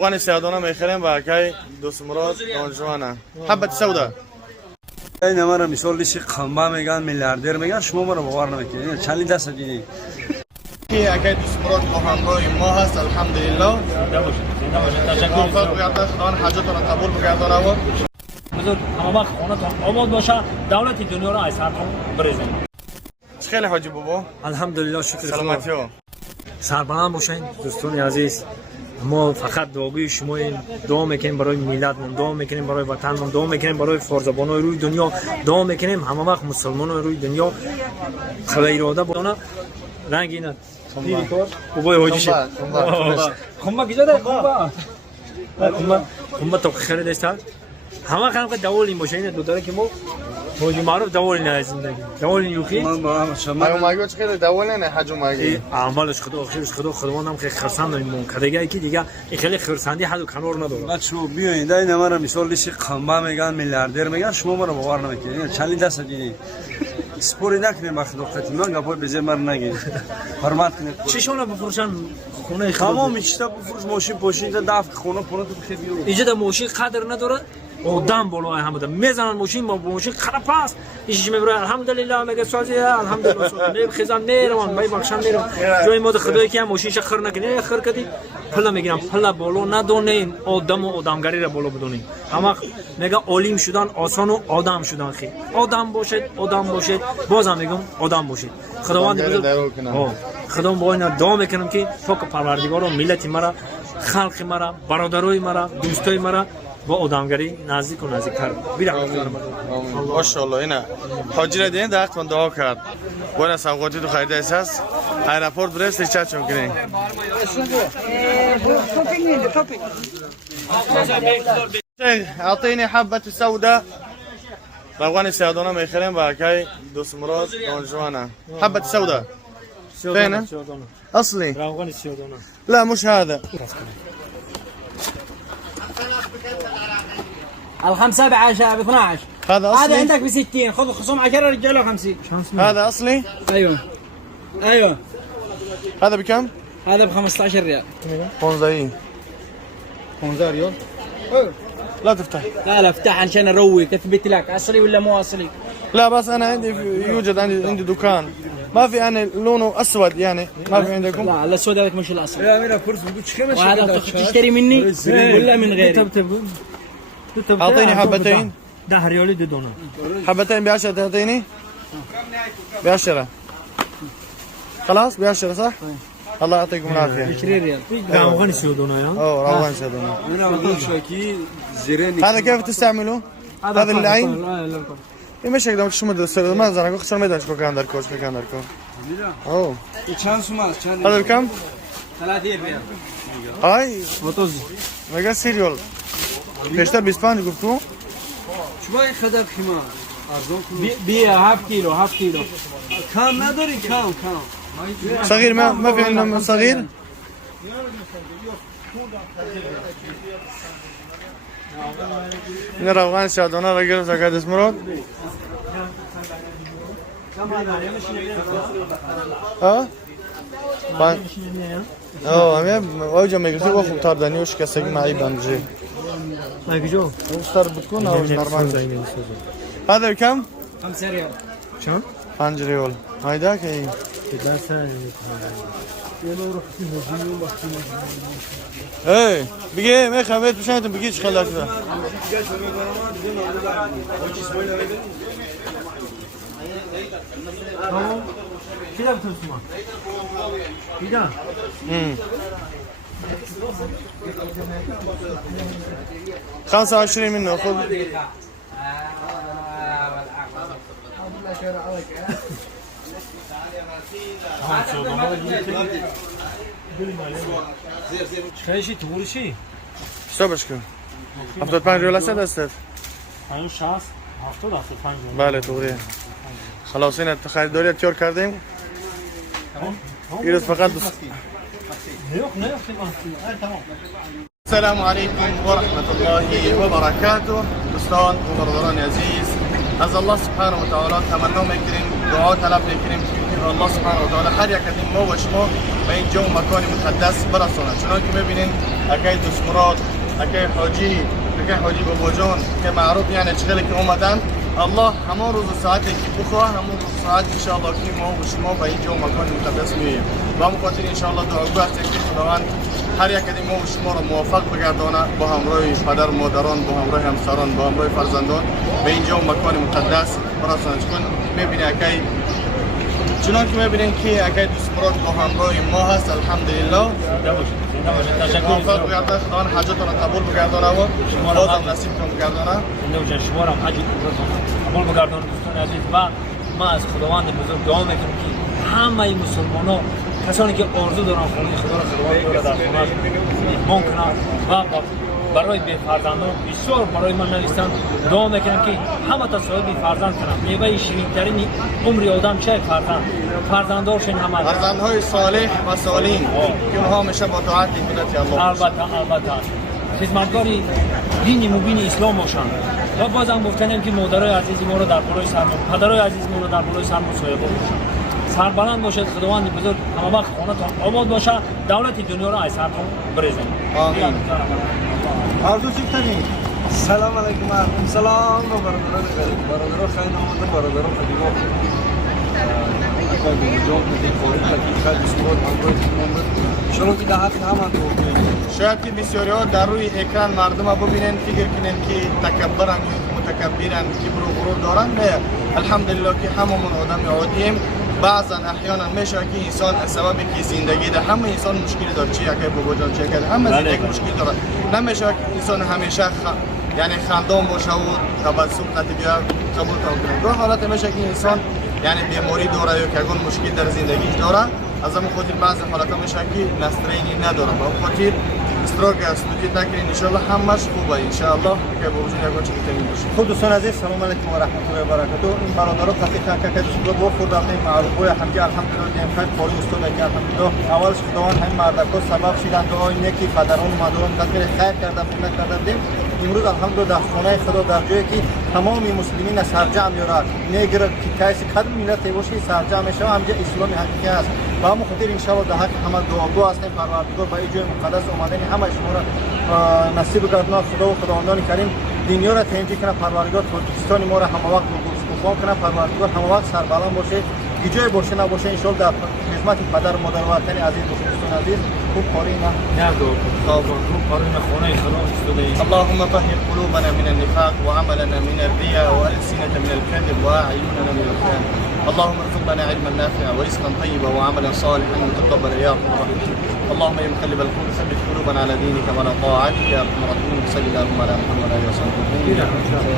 وان السيادونه میخریم با کای دوست مراد دانجوانه حبت سودا این مرا مثال لیش خنبا میگن میلیاردر میگن شما مرا باور نمیکنید چند دست دیدی کی اکای دوست مراد با همراه ما هست الحمدلله موفق بگردن خدا حاجتون را قبول بگردانه و بزرگ همه وقت خونتون آباد باشه دولت دنیا را از سرتون بریزن خیلی حاجی بابا الحمدلله شکر سلامتی خدا و سربلند باشین دوستان عزیز ما فقط دعای شما دعا میکنیم برای ملتمون دعا میکنیم برای وطنمون دعا میکنیم برای فرزانان روی دنیا دعا میکنیم همه وقت مسلمانان روی دنیا خیر اراده بودن رنگ اینا دیدی کار بابای حاجی شد خمبا کجا ده خمبا تو خیر داشت همه خلق دوالی باشه این دو داره که ما حاجی معروف دوالی نه زندگی دوالی یوخی من شما مگه خیلی دول نه حج مگه اعمالش خدا آخرش خدا هم خیلی خرسند این کدیگه که دیگه خیلی خرسندی حد و کنار نداره بچه‌ها بیاین این مرا مثال لیش خنبا میگن میلیاردر میگن شما مرا باور نمیکنید چند دست دیدی سپوری نکنید با خدمت من گپای بزه مر نگید حرمت کنید چشونه بفروشن خونه تمام چیزا بفروش ماشین پوشید دفع خونه پونه تو بخیر بیرون اینجا در ماشین قدر نداره آدم بالا همه میزنن ماشین با ماشین خراب است ایش میبره الحمدلله میگه سازی الحمدلله نه خزان نیرم می بخشن نیرم جای ما خدایی که ماشین شخر نکنه خر کدی پلا میگیرم پلا بالا ندونین آدم و آدمگری را بالا بدونین اما میگه عالم شدن آسان و آدم شدن خیلی آدم باشید بازم میگم آدم باشید خداوند بزرگ خدا با اینا دعا میکنم که پاک پروردگار و ملت مرا خلق مرا برادرای مرا دوستای مرا با آدمگری نزدیک و نزدیکتر بیرم ماشاءالله اینا حاجی را دین دقت من دعا کرد وانا سوقاتی تو خریده است ایرپورت برست چت چون کنین اعطيني حبة سوداء روان السيادونه میخریم با کای دوست مراد دانجوانه حبة سوداء فين اصلي روغن السيادونه لا مش هذا الخمسة ب10 ب12 هذا هذا اصلي عندك ب60 خذ خصوم 10 رجاله 50 هذا اصلي ايوه هذا بكم هذا ب15 ريال 15 ريال لا تفتح لا افتح عشان اروق اثبت لك اصلي ولا مو اصلي لا بس انا يوجد عندي دكان ما في انا لونه اسود يعني ما في عندكم لا الاسود هذاك مش الاصلي يا امير فرصه بتشكي وهذا تشتري مني ولا من غيري اعطيني حبتين 10 ريال دي دونه حبتين ب10 تعطيني ب10 خلاص ب10 صح الله يعطيكم العافيه 20 ريال روغن السيادونه يا روان سيدنا انا اقول شاكي زيرين هذا كيف تستعمله هذا العين مش هقدر شو مدرسة ما زين اقول خسر ما يدري شو كان در كوش كان در كوش اوه چند سوم چند هذا بكم 30 ريال هاي 30 مگه سیریال پیشتر 25 گفتو شما این خدمت خیما ارزان کنید بيها هاف كيلو کم نداری کم صغير ما في عندهم صغير نرى افغان سعدونا رجل زكاة اسمرود ها همه اوجا میگه تو خوب تر دنیوش کسی معی بندجی مايكجو مستر بتكون او نورمال هذا بكم 5 ريال شلون 5 ريال هيدا كاين ايه بقي ما خبيت مش انت بقيتش خلاك ذا كده بتسمع كده 25 منه خذ خیلی تورشی حسابش کن 75 ريال هسه دستت 50 70 75 بله توریه خلاص این خریداری تیار کردیم ایروز فقط السلام عليكم ورحمة الله وبركاته دوستان و برادران عزیز از الله سبحانه و تعالی تمنا میکنیم دعا طلب میکنیم الله سبحانه وتعالى هر یک از این ما و شما به این جو مکان مقدس برساند. چنانکه میبینین اکای دستمراد، اکای حاجی بابا جان که معروف یعنی چغلی که اومدن، الله همان روز و ساعتی که بخواه همون روز و ساعت انشاءالله که ما و شما به این جو مکان مقدس میاییم. و همون خاطر انشاءالله دعاگو هستیم که خداوند هر یک از ما و شما را موفق بگردانه با همراه پدر و مادران، با همراه همسران، با همراه فرزندان به این جو مکان مقدس برساند. چون میبینی اکای چنان که میبینین که اکای دستمراد با همراه ما هست. الحمدلله موفق بگردانه، خداوند حاجتان را قبول بگردانه و بازم نصیب کن بگردانه. شما را حج قبول بگردانه دوستان عزیز. و ما از خداوند بزرگ دعا میکنیم که همه مسلمانان کسانی که آرزو دارن خونه خدا را خداوند در خونه مهمان کنند و برای بی فرزندان بسیار برای من نوشتن دعا میکنم که همه تا صاحب فرزند کنند. میوه شیرین ترین عمر آدم چه فرزندانشون همه فرزندهای صالح و سالین که اونها همیشه با طاعت قدرت الله البته خدمتگاری دین مبین اسلام باشند. و بازم گفتنیم که مادرای عزیز ما رو در بالای سر، پدرای عزیز ما رو در بالای سر مصاحبه باشند. سربلند باشد، خداوند بزرگ همه وقت خانه‌تان آباد باشه، دولت دنیا را از سرتون بریزن. آمین. آرزو چی کنی؟ سلام علیکم. سلام برادران خیلی نمونده، برادران خدیما شاید که بسیاری ها در روی اکران مردم ها ببینن فکر کنن که تکبرن، متکبرن، کبر و غرور دارن. نه، الحمدلله که هممون آدم عادیم. بعضا احیانا میشه که انسان سبب که زندگی ده همه انسان مشکلی داره، چی که بابا جان چه کرد، همه زندگی مشکل داره. نمیشه که انسان همیشه یعنی خندان باشه و تبسم بیا قبول کنه. دو حالت میشه که انسان یعنی بیماری داره یا که اون مشکل در زندگی داره. از همون خاطر بعضی حالات میشه که نسترینی نداره. با خاطر استراگ استودیو نکنین، ان شاء الله همش خوبه ان شاء الله که با وجود یک چیزی تامین بشه. خود دوستان عزیز سلام علیکم و رحمت الله و برکاته. این برادران حقیقتا که دوستان با خود رفتن معروفه همگی الحمدلله دیم خیر پاری مستند که الحمدلله اولش خداوند همین مردکو سبب شدن دعای نکی پدران مادران دکر خیر کردن نکردن. امروز الحمدلله در خانه خدا در جایی که تمام مسلمین سرجم میارن نگر که کسی کدوم ملت باشه سرجم میشه همجا اسلامی حقیقی است. و همون خاطر ان شاء الله در حق همه دعاگو هستیم پروردگار با این جای مقدس اومدن همه شما را نصیب گردونه خدا و خداوندان کریم دنیا را تنجی کنه. پروردگار ترکستان ما را همه وقت بزرگ کنه. پروردگار همه وقت سربلند باشه، جای باشه نباشه ان شاء الله در خدمت پدر و مادر و وطن عزیز دوستان عزیز خوب کاری نه خوب کاری خونه خدا استوده. اللهم طهر قلوبنا من النفاق وعملنا من الرياء والسنة من الكذب واعيننا من الخيانة. اللهم ارزقنا علما نافعا ورزقا طيبا وعملا صالحا متقبلا يا ارحم الراحمين. اللهم يا مقلب القلوب ثبت قلوبنا على دينك وعلى طاعتك يا ارحم الراحمين. صل اللهم على محمد وعلى اله وصحبه.